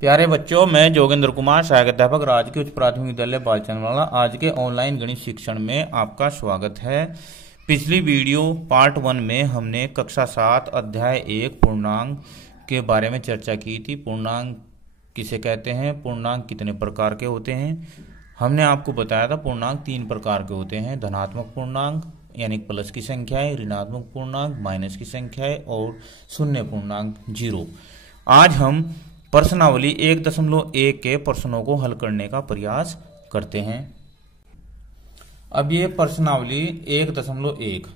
प्यारे बच्चों, मैं जोगेंद्र कुमार, सहायक अध्यापक, राजकीय उच्च प्राथमिक विद्यालय बालचंद्रवाला। आज के ऑनलाइन गणित शिक्षण में आपका स्वागत है। पिछली वीडियो पार्ट 1 में हमने कक्षा 7 अध्याय 1 पूर्णांक के बारे में चर्चा की थी। पूर्णांक किसे कहते हैं, पूर्णांक कितने प्रकार के होते हैं। हमने आपको बताया था पूर्णांक 3 प्रकार के होते हैं। धनात्मक पूर्णांक यानी प्लस की संख्याएं, ऋणात्मक पूर्णांक माइनस की संख्याएं और शून्य पूर्णांक 0। आज हम प्रश्नावली 1.1 के प्रश्नों को हल करने का प्रयास करते हैं। अब ये प्रश्नावली 1.1,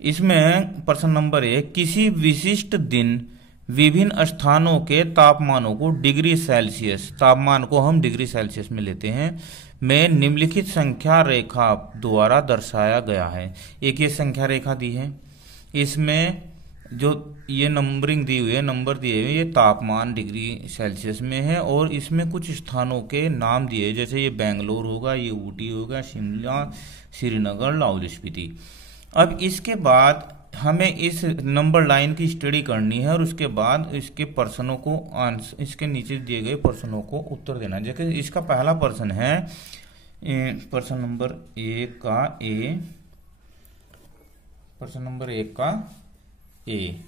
इसमें प्रश्न नंबर 1, किसी विशिष्ट दिन विभिन्न स्थानों के तापमानों को डिग्री सेल्सियस, तापमान को हम डिग्री सेल्सियस में लेते हैं, में निम्नलिखित संख्या रेखा द्वारा दर्शाया गया है। एक ये संख्या रेखा दी है, इसमें जो ये नंबरिंग दी हुई है, नंबर दिए हुए, ये तापमान डिग्री सेल्सियस में है और इसमें कुछ स्थानों के नाम दिए, जैसे ये बेंगलोर होगा, ये ऊटी होगा, शिमला, श्रीनगर, लाहौल स्पीति। अब इसके बाद हमें इस नंबर लाइन की स्टडी करनी है और उसके बाद इसके प्रश्नों को आंसर, इसके नीचे दिए गए प्रश्नों को उत्तर देना है। जैसे इसका पहला प्रश्न है प्रश्न नंबर 1 का ए, प्रश्न नंबर 1 का ए।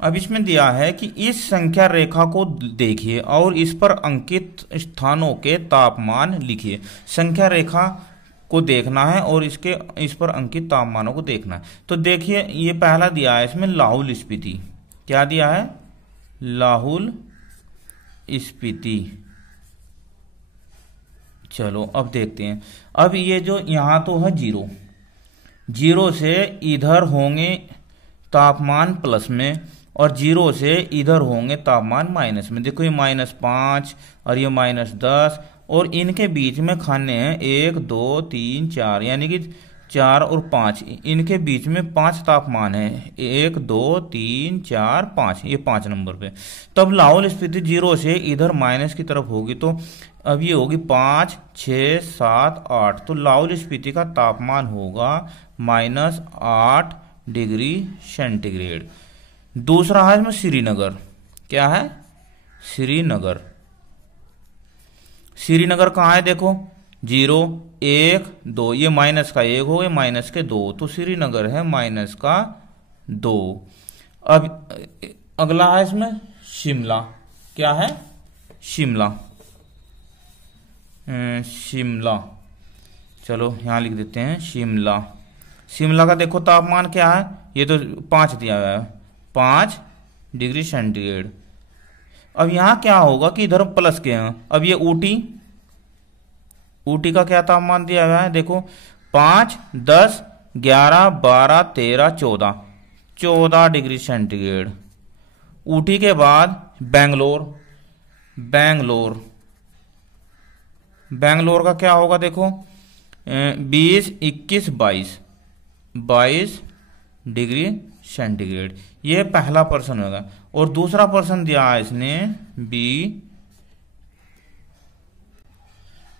अब इसमें दिया है कि इस संख्या रेखा को देखिए और इस पर अंकित स्थानों के तापमान लिखिए। संख्या रेखा को देखना है और इस पर अंकित तापमानों को देखना है। तो देखिए, ये पहला दिया है इसमें लाहौल स्पीति। क्या दिया है? लाहौल स्पीति। चलो अब देखते हैं। अब ये जो यहां तो है 0 से इधर होंगे तापमान प्लस में और 0 से इधर होंगे तापमान माइनस में। देखो ये -5 और ये -10 और इनके बीच में खाने हैं 1 2 3 4, यानी कि 4 और 5, इनके बीच में 5 तापमान है। 1 2 3 4 5, ये 5 नंबर पे। तब लाहौल स्पीति 0 से इधर माइनस की तरफ होगी, तो अब ये होगी 5 6 7 8। तो लाहौल स्पीति का तापमान होगा -8 डिग्री सेंटीग्रेड। दूसरा है इसमें श्रीनगर। क्या है? श्रीनगर। श्रीनगर कहाँ है? देखो 0 1 2, ये माइनस का 1 हो गया, माइनस के 2, तो श्रीनगर है माइनस का 2। अब अगला है इसमें शिमला। क्या है? शिमला। शिमला, चलो यहां लिख देते हैं शिमला। शिमला का देखो तापमान क्या है, ये तो 5 दिया हुआ है, 5 डिग्री सेंटीग्रेड। अब यहां क्या होगा कि इधर प्लस के हैं। अब ये ऊटी का क्या तापमान दिया हुआ है? देखो 5 10 11 12 13 14 डिग्री सेंटीग्रेड। ऊटी के बाद बेंगलोर का क्या होगा? देखो 20 21 22 डिग्री सेंटीग्रेड। ये पहला प्रश्न होगा। और दूसरा प्रश्न दिया है इसने बी।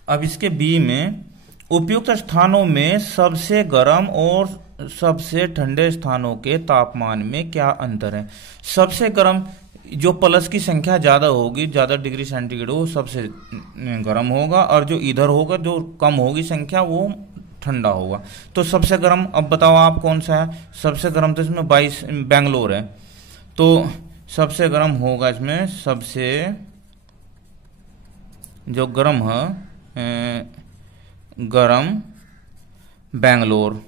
अब इसके बी में उपयुक्त स्थानों में सबसे गर्म और सबसे ठंडे स्थानों के तापमान में क्या अंतर है? सबसे गर्म, जो प्लस की संख्या ज्यादा होगी, ज्यादा डिग्री सेंटीग्रेड, वो सबसे गर्म होगा, और जो इधर होगा, जो कम होगी संख्या, वो ठंडा होगा। तो सबसे गर्म, अब बताओ आप कौन सा है? सबसे गर्म तो इसमें 22 बेंगलोर है, तो सबसे गर्म होगा इसमें, सबसे जो गर्म है गर्म बेंगलोर।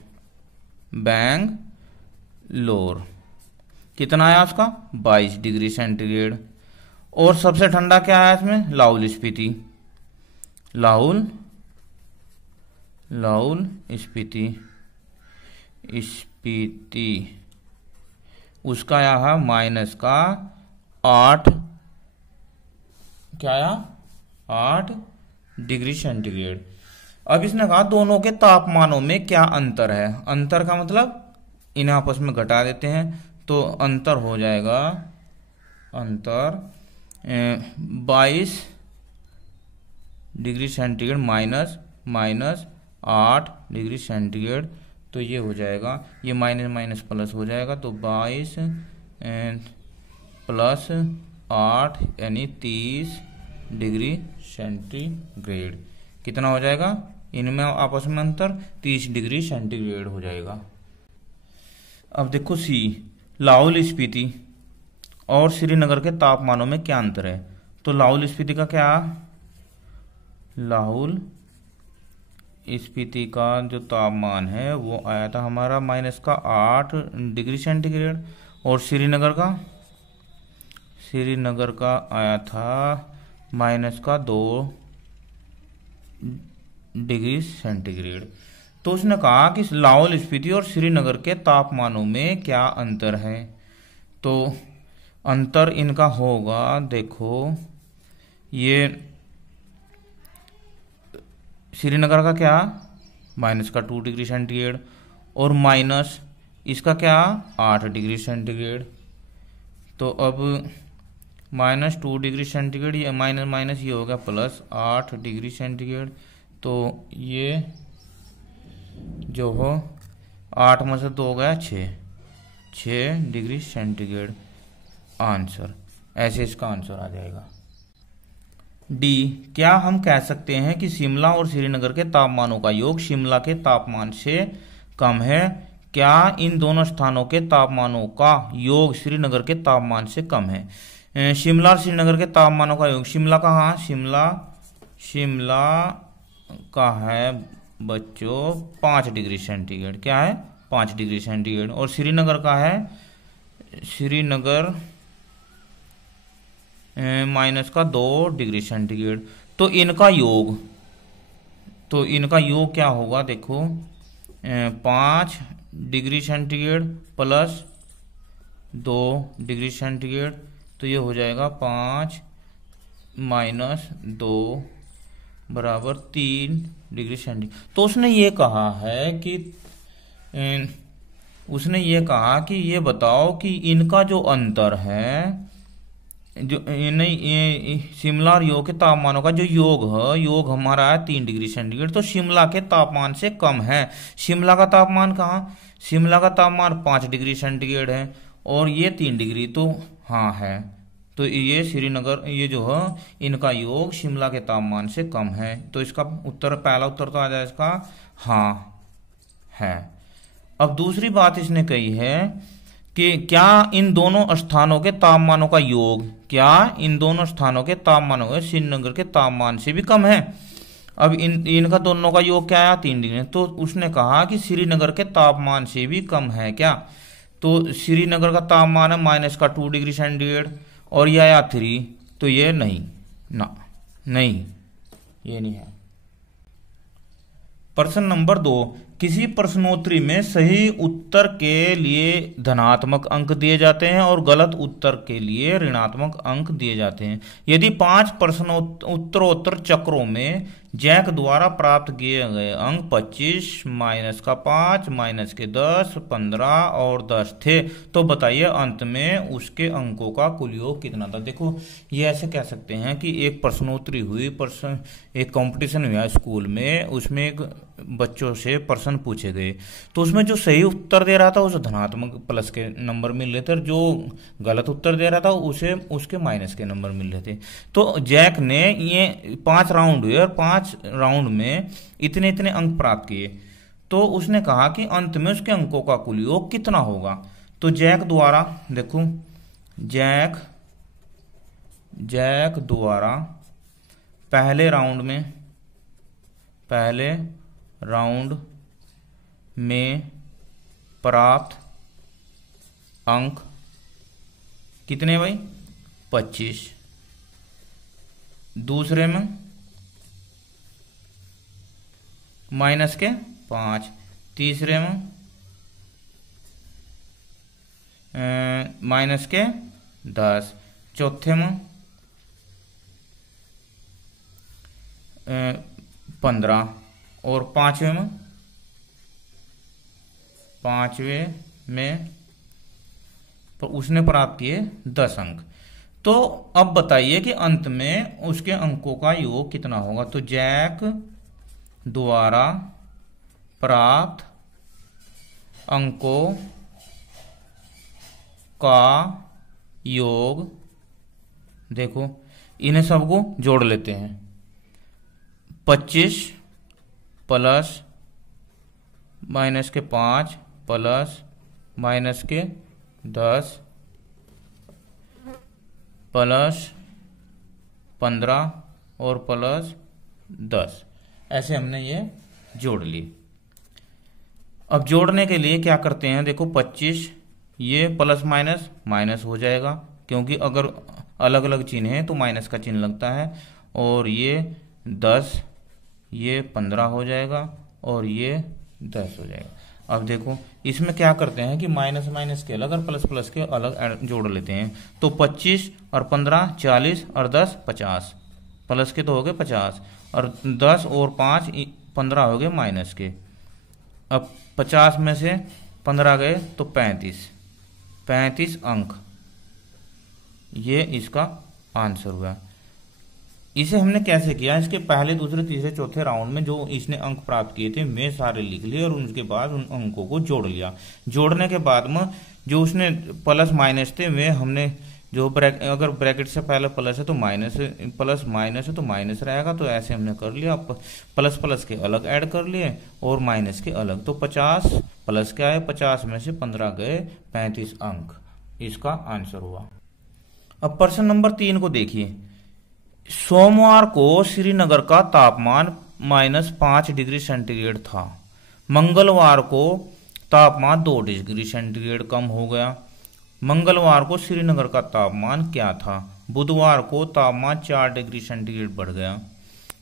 कितना आया उसका? 22 डिग्री सेंटीग्रेड। और सबसे ठंडा क्या है इसमें? लाहौल स्पीति। लाहौल स्पीति उसका आया है माइनस का 8, क्या आया? 8 डिग्री सेंटीग्रेड। अब इसने कहा दोनों के तापमानों में क्या अंतर है। अंतर का मतलब इन्हें आपस में घटा देते हैं, तो अंतर हो जाएगा, अंतर 22 degree centigrade minus 8 degree centigrade. तो ये हो जाएगा, ये माइनस माइनस प्लस हो जाएगा, तो 22 प्लस 8 यानी 30 डिग्री सेंटीग्रेड। कितना हो जाएगा इनमें आपस में अंतर? 30 डिग्री सेंटीग्रेड हो जाएगा। अब देखो सी, लाहौल स्पीति और श्रीनगर के तापमानों में क्या अंतर है? तो लाहौल स्पीति का क्या, लाहौल स्पीति का जो तापमान है वो आया था हमारा -8 डिग्री सेंटीग्रेड, और श्रीनगर का आया था -2 डिग्री सेंटीग्रेड। तो उसने कहा कि लाहौल स्पीति और श्रीनगर के तापमानों में क्या अंतर है? तो अंतर इनका होगा, देखो ये श्रीनगर का क्या -2 डिग्री सेंटीग्रेड, और माइनस इसका क्या 8 डिग्री सेंटीग्रेड। तो अब -2 डिग्री सेंटीग्रेड, ये माइनस माइनस ये हो गया +8 डिग्री सेंटीग्रेड। तो ये जो हो 8 में से 2 हो गया 6 डिग्री सेंटीग्रेड आंसर। ऐसे इसका आंसर आ जाएगा। डी, क्या हम कह सकते हैं कि शिमला और श्रीनगर के तापमानों का योग शिमला के तापमान से कम है? क्या इन दोनों स्थानों के तापमानों का योग श्रीनगर के तापमान से कम है? शिमला और श्रीनगर के तापमानों का योग, शिमला का, हाँ शिमला का है बच्चों 5 डिग्री सेंटीग्रेड। क्या है 5 डिग्री सेंटीग्रेड। और श्रीनगर का है, श्रीनगर -2 डिग्री सेंटीग्रेड। तो इनका योग क्या होगा? देखो 5 degree centigrade plus 2 degree centigrade, तो ये हो जाएगा 5 - 2 बराबर 3 डिग्री सेंटीग्रेड। तो उसने ये कहा कि ये बताओ कि इनका जो अंतर है, जो शिमला और योग के तापमानों का जो योग हमारा है 3 डिग्री सेंटीग्रेड, तो शिमला के तापमान से कम है। शिमला का तापमान कहाँ, शिमला का तापमान 5 डिग्री सेंटीग्रेड है और ये 3 डिग्री, तो हाँ है। तो ये श्रीनगर, ये जो है इनका योग शिमला के तापमान से कम है। तो इसका उत्तर, पहला उत्तर तो आ जाए इसका हाँ है। अब दूसरी बात इसने कही है कि क्या इन दोनों स्थानों के तापमानों का योग, श्रीनगर के तापमान से भी कम है? अब इनका दोनों का योग क्या आया 3 डिग्री। तो उसने कहा कि श्रीनगर के तापमान से भी कम है क्या? तो श्रीनगर का तापमान है -2 डिग्री सेंटीग्रेड और यह आया 3, तो ये नहीं, ये नहीं है। प्रश्न नंबर 2, किसी प्रश्नोत्तरी में सही उत्तर के लिए धनात्मक अंक दिए जाते हैं और गलत उत्तर के लिए ऋणात्मक अंक दिए जाते हैं। यदि 5 उत्तरोत्तर चक्रों में जैक द्वारा प्राप्त किए गए अंक 25 -5 -10 15 और 10 थे, तो बताइए अंत में उसके अंकों का कुल योग कितना था। देखो ये ऐसे कह सकते हैं कि एक प्रश्नोत्तरी हुई, एक कंपटीशन हुआ स्कूल में, उसमें एक बच्चों से प्रश्न पूछे गए, तो उसमें जो सही उत्तर दे रहा था उसे धनात्मक प्लस के नंबर मिल रहे थे, और जो गलत उत्तर दे रहा था उसे उसके माइनस के नंबर मिल रहे थे। तो जैक ने ये 5 राउंड हुए और 5 राउंड में इतने इतने अंक प्राप्त किए, तो उसने कहा कि अंत में उसके अंकों का कुल योग कितना होगा। तो जैक द्वारा, देखो जैक द्वारा पहले राउंड में प्राप्त अंक कितने भाई 25, दूसरे में -5, तीसरे में -10, चौथे में 15 और पांचवें में उसने प्राप्त किए 10 अंक। तो अब बताइए कि अंत में उसके अंकों का योग कितना होगा। तो जैक द्वारा प्राप्त अंकों का योग, देखो इन्हें सबको जोड़ लेते हैं। 25 प्लस माइनस के 5 प्लस माइनस के 10 प्लस 15 और प्लस 10, ऐसे हमने ये जोड़ लिए। अब जोड़ने के लिए क्या करते हैं, देखो 25 ये प्लस माइनस माइनस हो जाएगा, क्योंकि अगर अलग अलग चिन्ह है तो माइनस का चिन्ह लगता है, और ये 10 ये 15 हो जाएगा और ये 10 हो जाएगा। अब देखो इसमें क्या करते हैं कि माइनस माइनस के अलग और प्लस प्लस के अलग जोड़ लेते हैं। तो 25 और 15 40 और 10 50, प्लस के तो हो गए 50 और 10 और 5 15 हो गए माइनस के। अब 50 में से 15 गए तो 35 अंक, ये इसका आंसर हुआ। इसे हमने कैसे किया, इसके पहले दूसरे तीसरे चौथे राउंड में जो इसने अंक प्राप्त किए थे वे सारे लिख लिए और उसके बाद उन अंकों को जोड़ लिया। जोड़ने के बाद में जो उसने प्लस माइनस थे वे हमने जो अगर ब्रैकेट से पहले प्लस है तो माइनस, प्लस माइनस है तो माइनस रहेगा, तो ऐसे हमने कर लिया। प्लस प्लस के अलग ऐड कर लिए और माइनस के अलग। तो 50 प्लस के आए, 50 में से 15 गए, 35 अंक इसका आंसर हुआ। अब प्रश्न नंबर 3 को देखिए। सोमवार को श्रीनगर का तापमान -5 डिग्री सेंटीग्रेड था। मंगलवार को तापमान 2 डिग्री सेंटीग्रेड कम हो गया। मंगलवार को श्रीनगर का तापमान क्या था? बुधवार को तापमान 4 डिग्री सेंटीग्रेड बढ़ गया।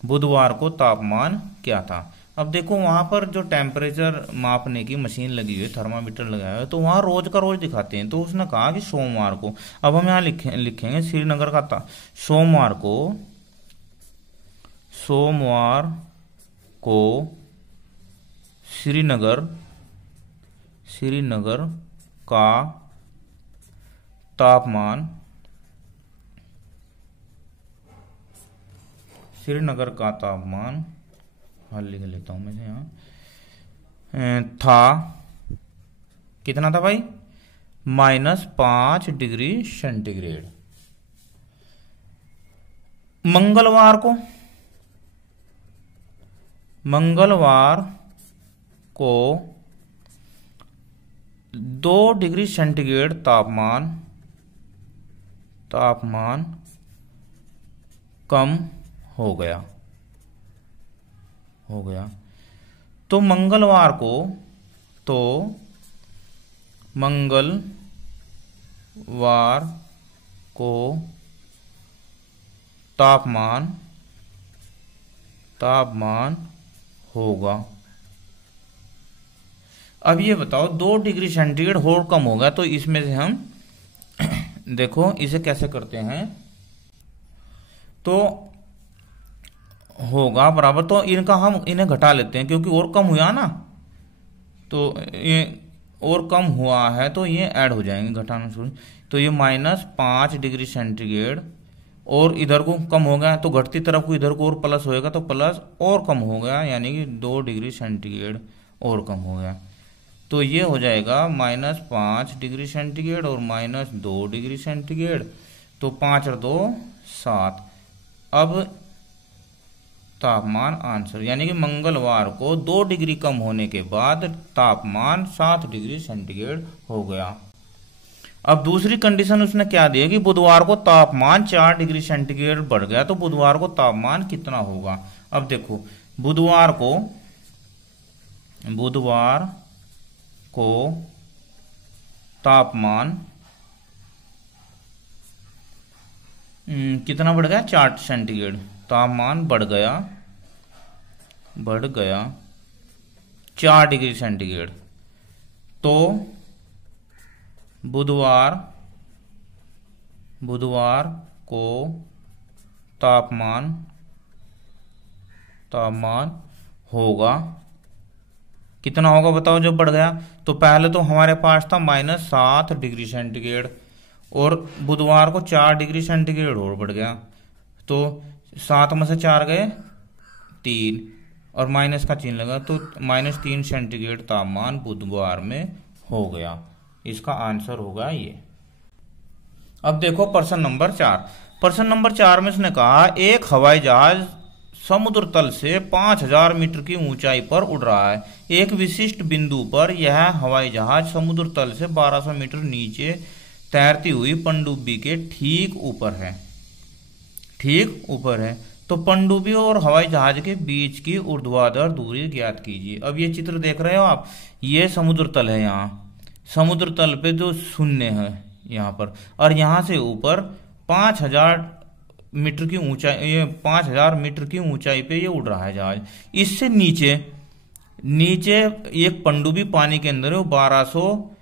बुधवार को तापमान क्या था? अब देखो वहां पर जो टेम्परेचर मापने की मशीन लगी हुई है, थर्मामीटर लगाया है, तो वहां रोज का रोज दिखाते हैं। तो उसने कहा कि सोमवार को, अब हम यहाँ लिखेंगे श्रीनगर का था सोमवार को श्रीनगर का तापमान, श्रीनगर का तापमान हल लिख लेता हूं मैं यहां, था कितना था भाई? -5 डिग्री सेंटीग्रेड। मंगलवार को 2 डिग्री सेंटीग्रेड तापमान कम हो गया। तो मंगलवार को तापमान होगा। अब ये बताओ 2 डिग्री सेंटीग्रेड और कम होगा, तो इसमें से हम देखो इसे कैसे करते हैं, तो होगा बराबर, तो इनका हम इन्हें घटा लेते हैं क्योंकि और कम हुआ ना, तो ये और कम हुआ है तो ये ऐड हो जाएंगे घटाना शुरू। तो ये -5 डिग्री सेंटीग्रेड और इधर को कम हो गया, तो घटती तरफ को इधर को और प्लस होएगा, तो प्लस और कम हो गया, यानी कि 2 डिग्री सेंटीग्रेड और कम हो गया। तो ये हो जाएगा -5 डिग्री सेंटीग्रेड और -2 डिग्री सेंटीग्रेड, तो 5 और 2 7। अब तापमान आंसर, यानी कि मंगलवार को 2 डिग्री कम होने के बाद तापमान 7 डिग्री सेंटीग्रेड हो गया। अब दूसरी कंडीशन उसने क्या दी है कि बुधवार को तापमान 4 डिग्री सेंटीग्रेड बढ़ गया, तो बुधवार को तापमान कितना होगा? अब देखो बुधवार को तापमान कितना बढ़ गया? 4 सेंटीग्रेड तापमान बढ़ गया 4 डिग्री सेंटीग्रेड। तो बुधवार को तापमान होगा कितना होगा बताओ जब बढ़ गया? तो पहले तो हमारे पास था -7 डिग्री सेंटीग्रेड और बुधवार को 4 डिग्री सेंटीग्रेड और बढ़ गया, तो 7 में से 4 गए 3 और माइनस का चिन्ह लगा, तो -3 सेंटीग्रेड तापमान बुधवार में हो गया। इसका आंसर होगा ये। अब देखो प्रश्न नंबर 4। प्रश्न नंबर 4 में इसने कहा एक हवाई जहाज समुद्र तल से 5000 मीटर की ऊंचाई पर उड़ रहा है। एक विशिष्ट बिंदु पर यह हवाई जहाज समुद्र तल से 1200 मीटर नीचे तैरती हुई पनडुब्बी के ठीक ऊपर है। ठीक ऊपर है तो पनडुब्बी और हवाई जहाज के बीच की ऊर्ध्वाधर दूरी ज्ञात कीजिए। अब ये चित्र देख रहे हो आप, ये समुद्र तल है। यहाँ समुद्र तल पे जो शून्य है यहाँ पर, और यहाँ से ऊपर 5000 मीटर की ऊंचाई, ये 5000 मीटर की ऊंचाई पे ये उड़ रहा है जहाज। इससे नीचे नीचे एक पनडुब्बी पानी के अंदर है, वो 1200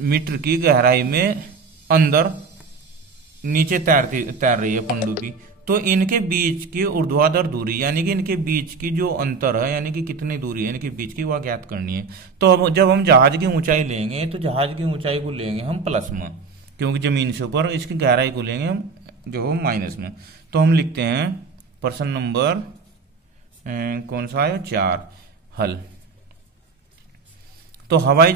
मीटर की गहराई में अंदर नीचे तैर रही है पनडुब्बी। तो इनके बीच की ऊर्ध्वाधर दूरी, यानी कि इनके बीच की जो अंतर है, यानी कि कितनी दूरी है इनके बीच की, वह ज्ञात करनी है। तो अब जब हम जहाज की ऊंचाई लेंगे तो जहाज की ऊंचाई को लेंगे हम प्लस में, क्योंकि जमीन से ऊपर, इसकी गहराई को लेंगे हम जो माइनस में। तो हम लिखते हैं प्रश्न नंबर कौन सा है, 4 हल। तो हवाई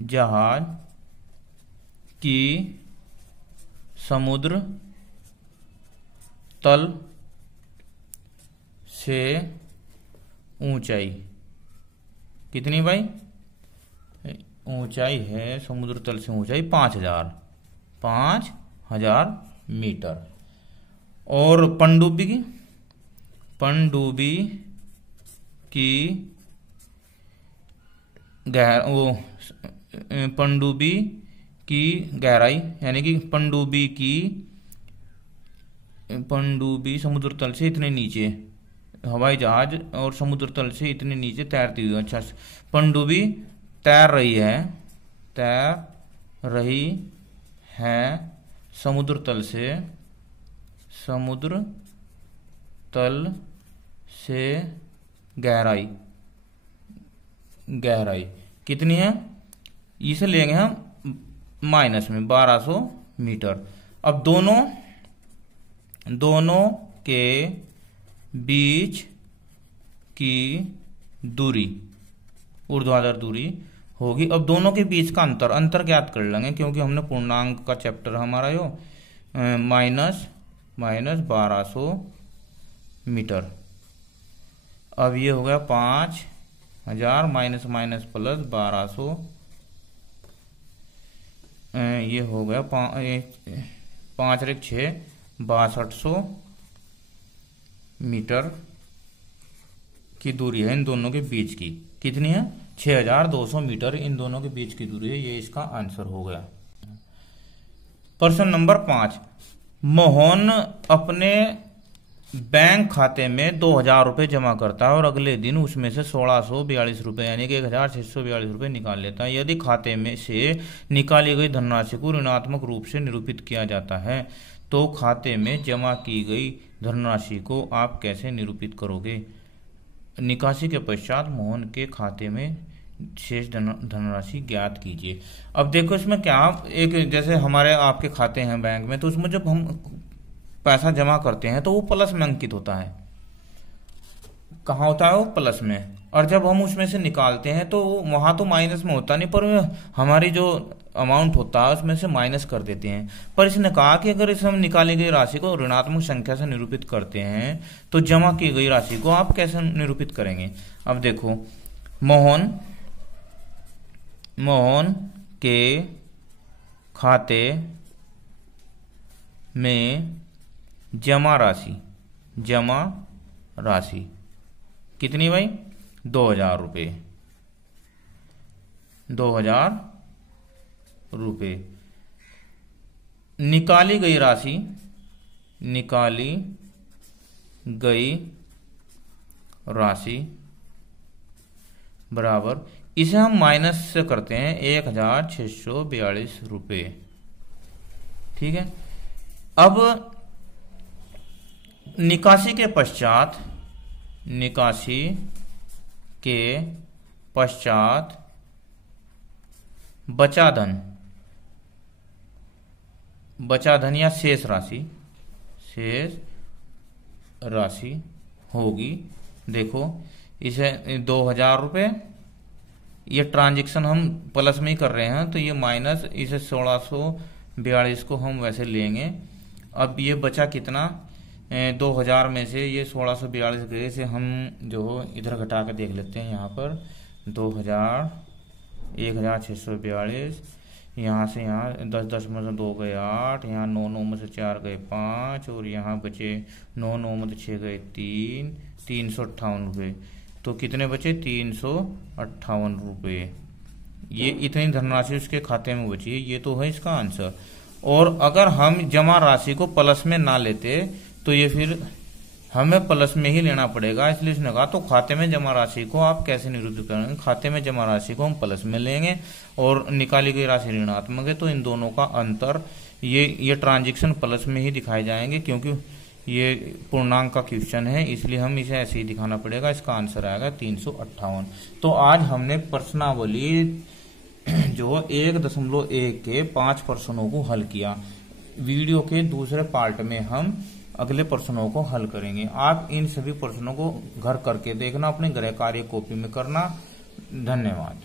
जहाज की समुद्र तल से ऊंचाई कितनी भाई, ऊंचाई है समुद्र तल से ऊंचाई 5000 मीटर। और पनडुब्बी की पनडुब्बी की गहराई, यानी कि पनडुब्बी समुद्र तल से इतने नीचे, हवाई जहाज और समुद्र तल से इतने नीचे तैरती हुई। अच्छा, पनडुब्बी तैर रही है समुद्र तल से गहराई कितनी है, इसे लेंगे हम माइनस में 1200 मीटर। अब दोनों के बीच की दूरी, ऊर्ध्वाधर दूरी होगी। अब दोनों के बीच का अंतर ज्ञात कर लेंगे, क्योंकि हमने पूर्णांक का चैप्टर हमारा यो माइनस 1200 मीटर। अब ये हो गया 5000 माइनस प्लस 1200, ये हो गया 5 × 6 6200 मीटर की दूरी है इन दोनों के बीच की। कितनी है, 6200 मीटर इन दोनों के बीच की दूरी है। ये इसका आंसर हो गया। प्रश्न नंबर 5। मोहन अपने बैंक खाते में 2000 रुपये जमा करता है और अगले दिन उसमें से 1642 रुपये यानी कि 1642 रुपये निकाल लेता है। यदि खाते में से निकाली गई धनराशि को ऋणात्मक रूप से निरूपित किया जाता है तो खाते में जमा की गई धनराशि को आप कैसे निरूपित करोगे। निकासी के पश्चात मोहन के खाते में शेष धनराशि ज्ञात कीजिए। अब देखो इसमें क्या, एक जैसे हमारे आपके खाते हैं बैंक में, तो उसमें जब हम पैसा जमा करते हैं तो वो प्लस में अंकित होता है। कहाँ होता है वो, प्लस में। और जब हम उसमें से निकालते हैं तो वहां तो माइनस में होता नहीं, पर हमारी जो अमाउंट होता है उसमें से माइनस कर देते हैं। पर इसने कहा कि अगर इस हम निकाली गई राशि को ऋणात्मक संख्या से निरूपित करते हैं तो जमा की गई राशि को आप कैसे निरूपित करेंगे। अब देखो, मोहन के खाते में जमा राशि कितनी भाई, 2000 रुपये। 2000 रुपये। निकाली गई राशि बराबर, इसे हम माइनस से करते हैं 1642 रुपये। ठीक है। अब निकासी के पश्चात बचा धन या शेष राशि होगी। देखो, इसे 2000 रुपये, ये ट्रांजेक्शन हम प्लस में ही कर रहे हैं, तो ये माइनस इसे 1642 को हम वैसे लेंगे। अब ये बचा कितना, 2000 में से ये 1642 गए से हम जो इधर घटा के देख लेते हैं। यहाँ पर 2000, 1642, यहाँ से यहाँ 10 में से 2 गए 8, यहाँ 9 में से 4 गए 5, और यहाँ बचे 9 में से 6 गए 3, 358 रुपये। तो कितने बचे, 358 रुपये। ये इतनी धनराशि उसके खाते में बची है, ये तो है इसका आंसर। और अगर हम जमा राशि को प्लस में ना लेते तो ये फिर हमें प्लस में ही लेना पड़ेगा, इसलिए इसने कहा तो खाते में जमा राशि को आप कैसे निरूपित करेंगे, खाते में जमा राशि को हम प्लस में लेंगे और निकाली गई राशि ऋणात्मक है, तो इन दोनों का अंतर ये ट्रांजेक्शन प्लस में ही दिखाए जाएंगे, क्योंकि ये पूर्णांक का क्वेश्चन है, इसलिए हम इसे ऐसे ही दिखाना पड़ेगा। इसका आंसर आएगा 358। तो आज हमने प्रश्नावली जो 1.1 के 5 प्रश्नों को हल किया। वीडियो के दूसरे पार्ट में हम अगले प्रश्नों को हल करेंगे। आप इन सभी प्रश्नों को घर करके देखना, अपने गृह कार्य कॉपी में करना। धन्यवाद।